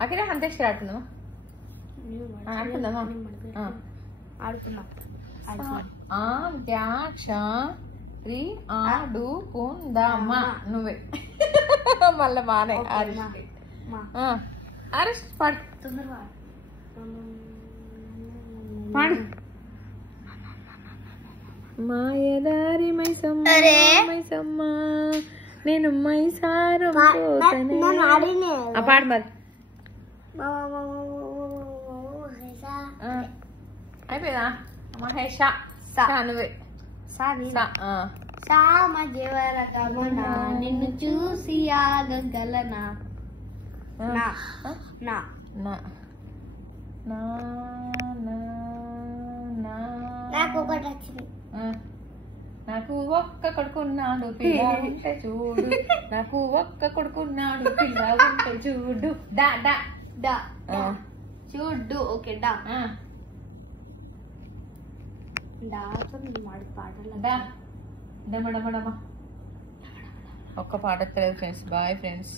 అక్కడ అంత్యాక్షరి ఆడుకుందామా ఆడుకుందామా అంత్యాక్షరి ఆడుకుందామా నువ్వే మళ్ళా మానే అరెస్ట్ పాడు పాడు మాయదారి మైసమ్మ మైసమ్మ నేను మైసారం పాడు మరి అయిపోయిందా మహేష నువ్వే నిన్ను చూసి ఆగగలనా నాకు ఒకటి వచ్చింది నాకు ఒక్క కొడుకున్నాడు పిల్ల ఉంటే చూడు నాకు ఒక్క కొడుకున్నాడు పిల్ల ఉంటే చూడు డా డా డా చూడు ఓకే డా డాతో పాటలు డమ డమ డమ ఒక్క పాట తెలియదు ఫ్రెండ్స్ బాయ్ ఫ్రెండ్స్